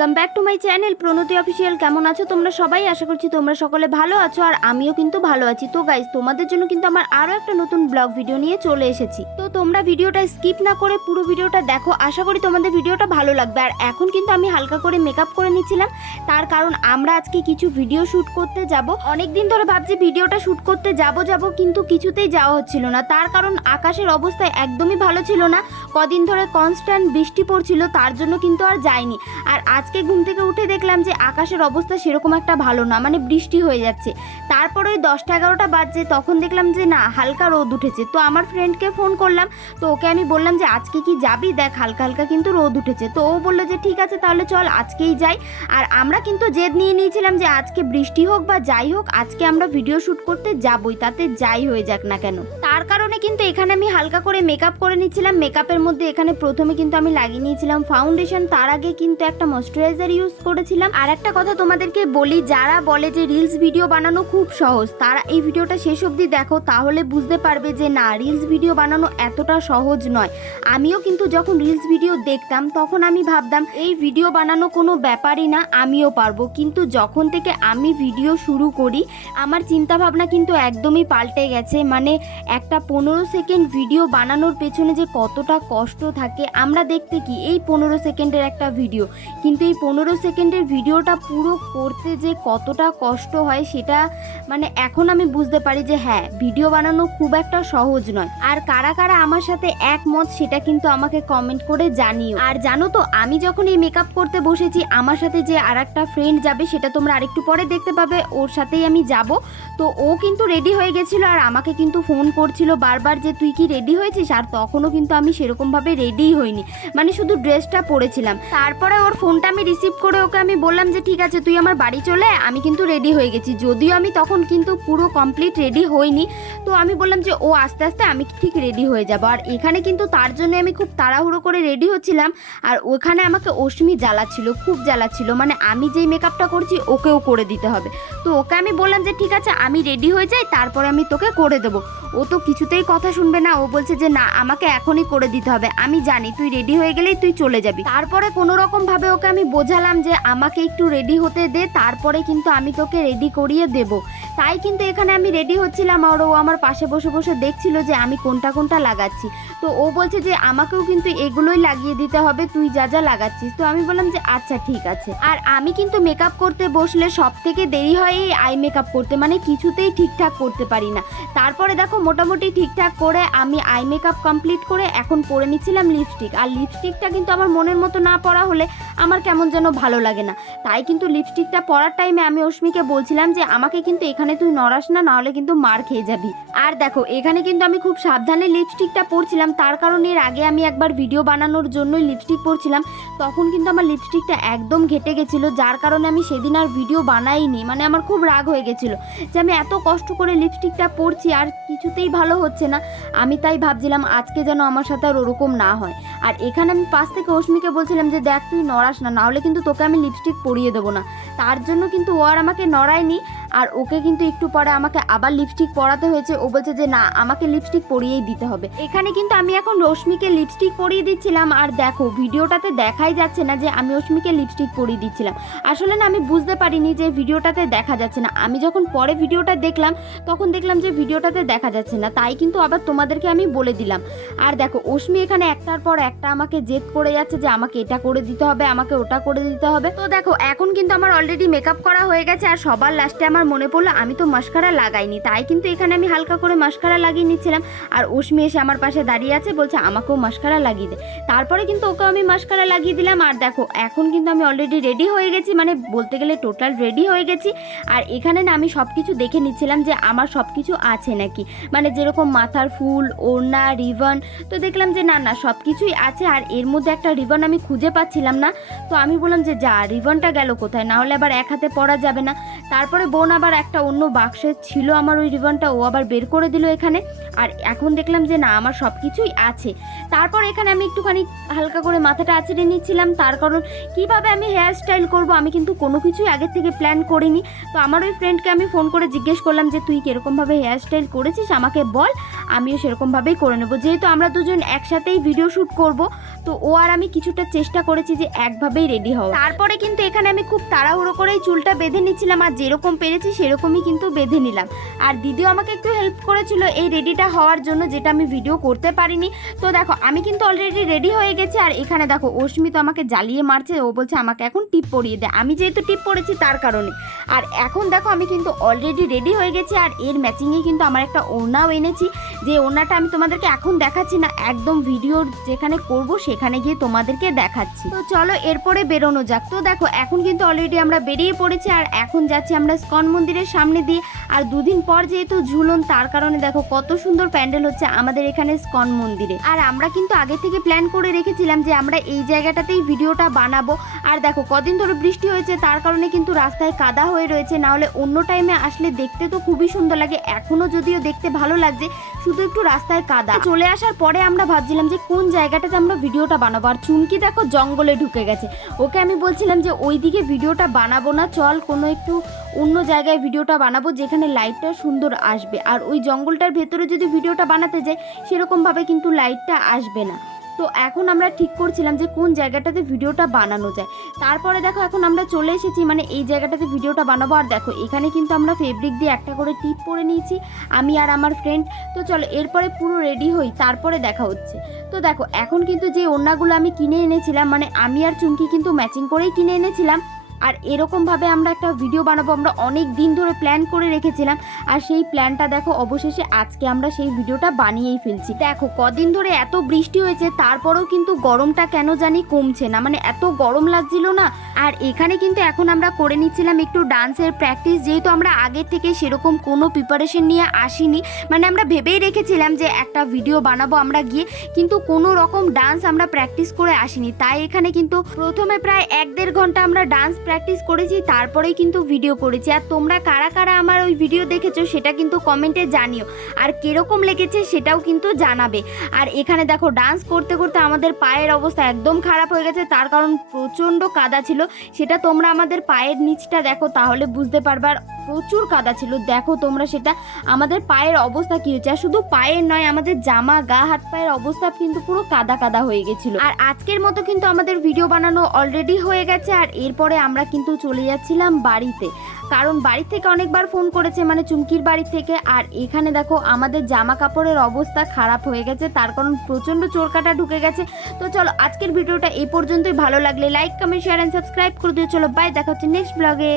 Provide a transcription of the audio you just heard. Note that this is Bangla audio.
Welcome back to my channel Pranati official. কেমন আছো তোমরা সবাই? আশা করছি তোমরা সকলে ভালো আছো, আর আমিও কিন্তু ভালো আছি। তো গাইজ, তোমাদের জন্য কিন্তু আমার আরও একটা নতুন ব্লগ ভিডিও নিয়ে চলে এসেছি। তো তোমরা ভিডিওটা স্কিপ না করে পুরো ভিডিওটা দেখো, আশা করি তোমাদের ভিডিওটা ভালো লাগবে। আর এখন কিন্তু আমি হালকা করে মেকআপ করে নিচ্ছিলাম, তার কারণ আমরা আজকে কিছু ভিডিও শ্যুট করতে যাব। অনেক দিন ধরে ভাবছি ভিডিওটা শ্যুট করতে যাব কিন্তু কিছুতেই যাওয়া হচ্ছিল না, তার কারণ আকাশের অবস্থা একদমই ভালো ছিল না। কদিন ধরে কনস্ট্যান্ট বৃষ্টি পড়ছিল, তার জন্য কিন্তু আর যাইনি। আর আজকে ঘুম থেকে উঠে দেখলাম যে আকাশের অবস্থা সেরকম একটা ভালো না, মানে বৃষ্টি হয়ে যাচ্ছে। তারপরে ওই 10টা-11টা বাজছে, তখন দেখলাম যে না, হালকা রোদ উঠেছে। তো আমার ফ্রেন্ডকে ফোন করলাম, তো ওকে আমি বললাম যে আজকে কি যাবি, দেখ হালকা হালকা কিন্তু রোদ উঠেছে। তো ও বললো যে ঠিক আছে তাহলে চল আজকেই যাই। আর আমরা কিন্তু জেদ নিয়ে নিয়েছিলাম যে আজকে বৃষ্টি হোক বা যাই হোক, আজকে আমরা ভিডিও শ্যুট করতে যাবই, তাতে যাই হয়ে যাক না কেন। তার কারণে কিন্তু এখানে আমি হালকা করে মেকআপ করে নিচ্ছিলাম। মেকআপের মধ্যে এখানে প্রথমে কিন্তু আমি লাগিয়ে নিয়েছিলাম ফাউন্ডেশন, তার আগে কিন্তু একটা ময়শ্চারাইজার ইউজ করেছিলাম। আর একটা কথা তোমাদেরকে বলি, যারা বলে যে রিলস ভিডিও বানানো খুব সহজ, তারা এই ভিডিওটা শেষ অবধি দেখো, তাহলে বুঝতে পারবে যে না, রিলস ভিডিও বানানো এতটা সহজ নয়। আমিও কিন্তু যখন রিলস ভিডিও দেখতাম তখন আমি ভাবতাম এই ভিডিও বানানো কোনো ব্যাপারই না, আমিও পারবো। কিন্তু যখন থেকে আমি ভিডিও শুরু করি, আমার চিন্তা ভাবনা কিন্তু একদমই পাল্টে গেছে। মানে একটা 15 সেকেন্ড ভিডিও বানানোর পেছনে যে কতটা কষ্ট থাকে, আমরা দেখতে কি এই 15 সেকেন্ডের একটা ভিডিও, কিন্তু এই 15 সেকেন্ডের ভিডিওটা পুরো করতে যে কতটা কষ্ট হয়, সেটা মানে এখন আমি বুঝতে পারি যে হ্যাঁ, ভিডিও বানানো খুব একটা সহজ নয়। আর কারা কারা আমার সাথে একমত সেটা কিন্তু আমাকে কমেন্ট করে জানিও। আর জানো তো, আমি যখন এই মেকআপ করতে বসেছি, আমার সাথে যে আর একটা ফ্রেন্ড যাবে সেটা তোমরা আরেকটু পরে দেখতে পাবে, ওর সাথেই আমি যাব। তো ও কিন্তু রেডি হয়ে গেছিলো, আর আমাকে কিন্তু ফোন করছিল বারবার যে তুই কি রেডি হয়েছিস। আর তখনও কিন্তু আমি সেরকমভাবে রেডিই হইনি, মানে শুধু ড্রেসটা পরেছিলাম। তারপরে ওর ফোনটা আমি রিসিভ করে ওকে আমি বললাম যে ঠিক আছে তুই আমার বাড়ি চলে, আমি কিন্তু রেডি হয়ে গেছি। যদিও আমি তখন কিন্তু পুরো কমপ্লিট রেডি হইনি, তো আমি বললাম যে ও আস্তে আস্তে আমি ঠিক রেডি হয়ে যাব। আর এখানে কিন্তু তার জন্য আমি খুব তাড়াহুড়ো করে রেডি হচ্ছিলাম। আর ওখানে আমাকে অশ্মি জ্বালাচ্ছিল, খুব জ্বালাচ্ছিল, মানে আমি যেই মেকআপটা করছি ওকেও করে দিতে হবে। তো ওকে আমি বললাম যে ঠিক আছে আমি রেডি হয়ে যাই, তারপরে আমি তোকে করে দেবো। ও তো কিছুতেই কথা শুনবে না, ও বলছে যে না, আমাকে এখনই করে দিতে হবে, আমি জানি তুই রেডি হয়ে গেলেই তুই চলে যাবি। তারপরে কোনো রকম ভাবে ওকে আমি বোঝালাম যে আমাকে একটু রেডি হতে দে, তারপরে কিন্তু আমি তোকে রেডি করিয়ে দেব। তাই কিন্তু এখানে আমি রেডি হচ্ছিলাম, আর ও আমার পাশে বসে বসে দেখছিল যে আমি কোনটা কোনটা লাগাচ্ছি। তো ও বলছে যে আমাকেও কিন্তু এগুলোই লাগিয়ে দিতে হবে, তুই যা যা লাগাচ্ছিস। তো আমি বললাম যে আচ্ছা ঠিক আছে। আর আমি কিন্তু মেকআপ করতে বসলে সব থেকে দেরি হয় এই আই মেকআপ করতে, মানে কিছুতেই ঠিকঠাক করতে পারি না। তারপরে দেখো মোটামুটি ঠিকঠাক করে আমি আই মেকআপ কমপ্লিট করে এখন পরে নিচ্ছিলাম লিপস্টিক। আর লিপস্টিকটা কিন্তু আমার মনের মতো না পরা হলে আমার কেমন যেন ভালো লাগে না। তাই কিন্তু লিপস্টিকটা পরার টাইমে আমি অশ্মিকে বলছিলাম যে আমাকে কিন্তু এখানে তুই নড়াস না, নাহলে কিন্তু মার খেয়ে যাবি। আর দেখো এখানে কিন্তু আমি খুব সাবধানে লিপস্টিকটা পরছিলাম, তার কারণ এর আগে আমি একবার ভিডিও বানানোর জন্যই লিপস্টিক পরছিলাম, তখন কিন্তু আমার লিপস্টিকটা একদম ঘেটে গেছিলো, যার কারণে আমি সেদিন আর ভিডিও বানাইনি। মানে আমার খুব রাগ হয়ে গেছিলো যে আমি এত কষ্ট করে লিপস্টিকটা পরছি আর কিছুতেই ভালো হচ্ছে না। আমি তাই ভাবছিলাম আজকে যেন আমার সাথে আর ওরকম না হয়। আর এখানে আমি পাশ থেকে অশ্মিকে বলছিলাম যে দেখ তুই নড়াস না, নাহলে কিন্তু তোকে আমি লিপস্টিক পরিয়ে দেবো না। তার জন্য কিন্তু ও আর আমাকে নড়ায়নি, আর ওকে কিন্তু একটু পরে আমাকে আবার লিপস্টিক পরাতে হয়েছে। ও বলছে যে না, আমাকে লিপস্টিক পরিয়েই দিতে হবে। এখানে কিন্তু আমি এখন রশ্মিকে লিপস্টিক পরিয়ে দিচ্ছিলাম। আর দেখো ভিডিওটাতে দেখাই যাচ্ছে না যে আমি অশ্মিকে লিপস্টিক পরিয়ে দিচ্ছিলাম। আসলে না, আমি বুঝতে পারিনি যে ভিডিওটাতে দেখা যাচ্ছে না। আমি যখন পরে ভিডিওটা দেখলাম তখন দেখলাম যে ভিডিওটাতে দেখা যাচ্ছে না, তাই কিন্তু আবার তোমাদেরকে আমি বলে দিলাম। আর দেখো অশ্মি এখানে একটার পর একটা আমাকে জেদ করে যাচ্ছে যে আমাকে এটা করে দিতে হবে, আমাকে ওটা করে দিতে হবে। তো দেখো এখন কিন্তু আমার অলরেডি মেকআপ করা হয়ে গেছে, আর সবার লাস্টে আমার মনে পড়লো আমি তো মাস্কারা লাগাইনি, তাই কিন্তু এখানে আমি হালকা করে মাস্কারা লাগিয়ে নিচ্ছিলাম। আর অশ্মি এসে আমার পাশে দাঁড়িয়ে আছে, বলছে আমাকেও মাস্কারা লাগিয়ে দে। তারপরে কিন্তু ওকে আমি মাস্কারা লাগিয়ে দিলাম। আর দেখো এখন কিন্তু আমি অলরেডি রেডি হয়ে গেছি, মানে বলতে গেলে টোটাল রেডি হয়ে গেছি। আর এখানে না আমি সব কিছু দেখে নিচ্ছিলাম যে আমার সব কিছু আছে নাকি, মানে যেরকম মাথার ফুল, ওড়না, রিবন। তো দেখলাম যে না না, সব কিছুই আছে। আর এর মধ্যে একটা রিবন আমি খুঁজে পাচ্ছিলাম না, তো আমি বললাম যে যা, রিবনটা গেল কোথায়, না হলে আবার এক হাতে পরা যাবে না। তারপরে বোন আবার একটা অন্য বাক্সে ছিল আমার ওই রিবনটা, ও আবার বের করে দিল এখানে। আর এখন দেখলাম যে না, আমার সব কিছুই আছে। তারপর এখানে আমি একটুখানি হালকা করে মাথাটা আঁচড়ে নিচ্ছিলাম, তার কারণ কীভাবে আমি হেয়ার স্টাইল করবো আমি কিন্তু কোনো কিছুই আগের থেকে প্ল্যান করিনি। তো আমার ওই ফ্রেন্ডকে আমি ফোন করে জিজ্ঞেস করলাম যে তুই কীরকমভাবে হেয়ার স্টাইল করেছিস আমাকে বল, আমিও সেরকমভাবেই করে নেবো, যেহেতু আমরা দুজন একসাথেই ভিডিও শ্যুট করব। তো ও আর আমি কিছুটা চেষ্টা করেছি যে একভাবেই রেডি হওয়া। তারপরে কিন্তু এখানে আমি খুব তাড়াহুড়ো করেই চুলটা বেঁধে নিচ্ছিলাম, আর যেরকম পেরেছি সেরকমই কিন্তু বেঁধে নিলাম। আর দিদিও আমাকে একটু হেল্প করেছিল এই রেডিটা হওয়ার জন্য, যেটা আমি ভিডিও করতে পারিনি। তো দেখো আমি কিন্তু অলরেডি রেডি হয়ে গেছি। আর এখানে দেখো অস্মি তো আমাকে জ্বালিয়ে মারছে, ও বলছে আমাকে এখন টিপ পরিয়ে দে, আমি যেহেতু টিপ পরেছি তার কারণে। আর এখন দেখো আমি কিন্তু অলরেডি রেডি হয়ে গেছি, আর এর ম্যাচিংয়ে কিন্তু আমার একটা ওড়নাও এনেছি, যে ওড়নাটা আমি তোমাদেরকে এখন দেখাচ্ছি না, একদম ভিডিওর যেখানে করব সেখানে গিয়ে তোমাদেরকে দেখাচ্ছি। তো চলো এরপরে বেরোনো যাক। তো দেখো এখন কিন্তু অলরেডি আমরা বেরিয়ে পড়েছি, আর এখন যাচ্ছি আমরা ইস্কন মন্দিরের সামনে দিয়ে। আর দুদিন পর যেহেতু ঝুলন, তার কারণে দেখো কত সুন্দর প্যান্ডেল হচ্ছে আমাদের এখানে ইস্কন মন্দিরে। আর আমরা কিন্তু আগে থেকে প্ল্যান করে রেখেছিলাম যে আমরা এই জায়গাটাতেই ভিডিওটা বানাবো। আর দেখো কদিন ধরে বৃষ্টি হয়েছে, তার কারণে কিন্তু রাস্তায় কাদা হয়ে রয়েছে, না হলে অন্য টাইমে আসলে দেখতে তো খুবই সুন্দর লাগে, এখনো যদিও দেখতে ভালো লাগছে, শুধু একটু রাস্তায় কাদা। চলে আসার পরে আমরা ভাবছিলাম যে কোন জায়গাটাতে আমরা ভিডিওটা বানাবো, আর চুমকি দেখো জঙ্গলে ঢুকে গেছে। ওকে আমি বলছিলাম যে ওইদিকে ভিডিওটা বানাবো না, চল কোনো একটু অন্য জায়গায় ভিডিওটা বানাবো যেখানে লাইটটা সুন্দর আসবে। আর ওই জঙ্গলটার ভেতরে যদি ভিডিওটা বানাতে যাই সেরকমভাবে কিন্তু লাইটটা আসবে না। তো এখন আমরা ঠিক করছিলাম যে কোন জায়গাটাতে ভিডিওটা বানানো যায়। তারপরে দেখো এখন আমরা চলে এসেছি, মানে এই জায়গাটাতে ভিডিওটা বানাবো। আর দেখো এখানে কিন্তু আমরা ফেব্রিক দিয়ে একটা করে টিপ পরে নিয়েছি, আমি আর আমার ফ্রেন্ড। তো চলো এরপরে পুরো রেডি হই, তারপরে দেখা হচ্ছে। তো দেখো এখন কিন্তু যে ওড়নাগুলো আমি কিনে এনেছিলাম, মানে আমি আর চুমকি কিন্তু ম্যাচিং করেই কিনে এনেছিলাম। আর এরকমভাবে আমরা একটা ভিডিও বানাবো, আমরা অনেক দিন ধরে প্ল্যান করে রেখেছিলাম। আর সেই প্ল্যানটা দেখো অবশেষে আজকে আমরা সেই ভিডিওটা বানিয়েই ফেলছি। দেখো কদিন ধরে এত বৃষ্টি হয়েছে, তারপরেও কিন্তু গরমটা কেন জানি কমছে না, মানে এত গরম লাগছিল না। আর এখানে কিন্তু এখন আমরা করে নিচ্ছিলাম একটু ডান্সের প্র্যাকটিস, যেহেতু আমরা আগে থেকে সেরকম কোনো প্রিপারেশন নিয়ে আসিনি, মানে আমরা ভেবেই রেখেছিলাম যে একটা ভিডিও বানাবো আমরা গিয়ে, কিন্তু কোনো রকম ডান্স আমরা প্র্যাকটিস করে আসিনি। তাই এখানে কিন্তু প্রথমে প্রায় 1-1.5 ঘন্টা আমরা ডান্স প্র্যাকটিস করেছি, তারপরেই কিন্তু ভিডিও করেছি। আর তোমরা কারা কারা আমার ওই ভিডিও দেখেছো সেটা কিন্তু কমেন্টে জানিও, আর কিরকম লেগেছে সেটাও কিন্তু জানাবে। আর এখানে দেখো ডান্স করতে করতে আমাদের পায়ের অবস্থা একদম খারাপ হয়ে গেছে, তার কারণ প্রচণ্ড কাদা ছিল। সেটা তোমরা আমাদের পায়ের নিচটা দেখো তাহলে বুঝতে পারবে, আর প্রচুর কাদা ছিল। দেখো তোমরা সেটা আমাদের পায়ের অবস্থা কি হচ্ছে, আর শুধু পায়ের নয় আমাদের জামা গা হাত পায়ের অবস্থা কিন্তু পুরো কাদা কাদা হয়ে গেছিল। আর আজকের মতো কিন্তু আমাদের ভিডিও বানানো অলরেডি হয়ে গেছে। আর এরপরে আমরা কিন্তু চলে যাচ্ছিলাম বাড়িতে, কারণ বাড়ি থেকে অনেকবার ফোন করেছে, মানে চুমকির বাড়ি থেকে। আর এখানে দেখো আমাদের জামা কাপড়ের অবস্থা খারাপ হয়ে গেছে, তার কারণ প্রচণ্ড চোরকাটা ঢুকে গেছে। তো চলো আজকের ভিডিওটা এই পর্যন্তই। ভালো লাগলে like comment share and subscribe করে দিও। চলো বাই, দেখা হচ্ছে নেক্সট ব্লগে।